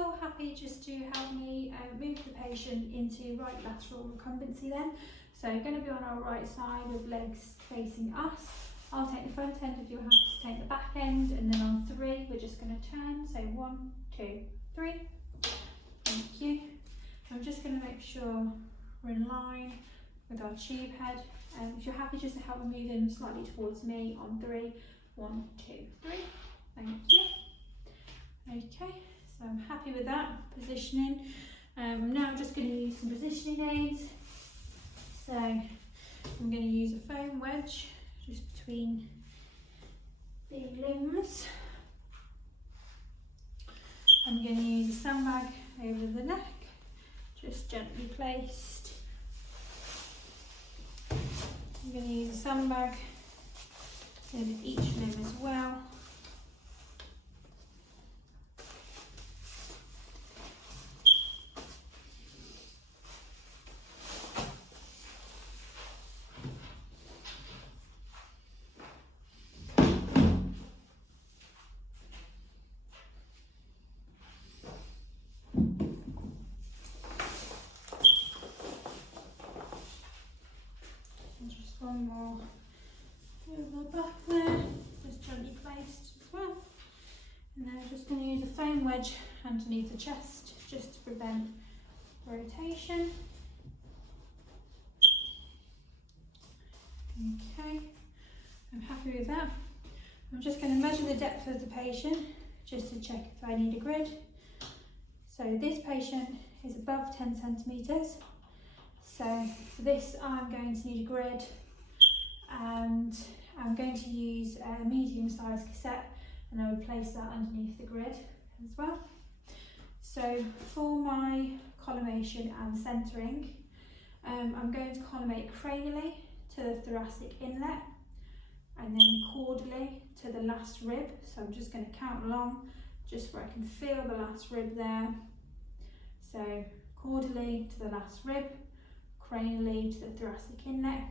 you're happy just to help me move the patient into right lateral recumbency then. So going to be on our right side with legs facing us. I'll take the front end if you're happy to take the back end, and then on 3 we're just going to turn. So 1, 2, 3. Thank you. I'm just going to make sure we're in line with our tube head. If you're happy just to help me move him slightly towards me on 3. 1, 2, 3. Thank you. Okay, so I'm happy with that positioning. Now I'm just going to use some positioning aids. So I'm going to use a foam wedge just between the limbs. I'm going to use a sandbag over the neck, just gently placed. I'm going to use a sandbag over each limb as well. One more over the back there, just gently placed as well. And then I'm just going to use a foam wedge underneath the chest just to prevent rotation. Okay, I'm happy with that. I'm just going to measure the depth of the patient just to check if I need a grid. So this patient is above 10 centimetres. So for this I'm going to need a grid, and I'm going to use a medium-sized cassette, and I would place that underneath the grid as well. So for my collimation and centering, I'm going to collimate cranially to the thoracic inlet and then caudally to the last rib. So I'm just going to count along just where I can feel the last rib there. So caudally to the last rib, cranially to the thoracic inlet,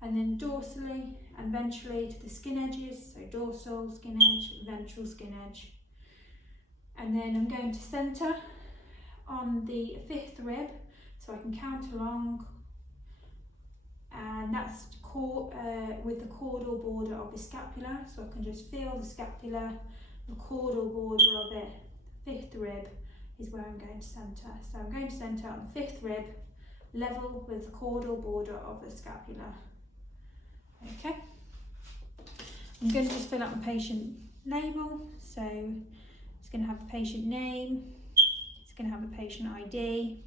and then dorsally and ventrally to the skin edges, so dorsal skin edge, ventral skin edge. And then I'm going to centre on the 5th rib, so I can count along, and that's with the caudal border of the scapula, so I can just feel the scapula, the caudal border of it. The 5th rib is where I'm going to centre. So I'm going to centre on the 5th rib, level with the caudal border of the scapula. Okay, I'm going to just fill out the patient label. So it's going to have the patient name, it's going to have a patient ID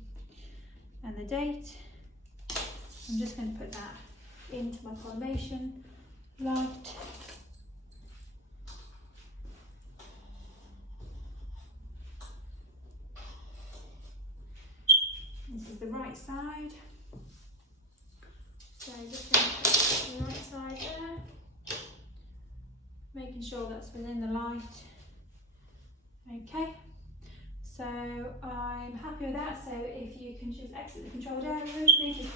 and the date. I'm just going to put that into my collimation light. This is the right side. So just going to put the right side there, making sure that's within the light. Okay, so I'm happy with that. So if you can just exit the controlled area with me, just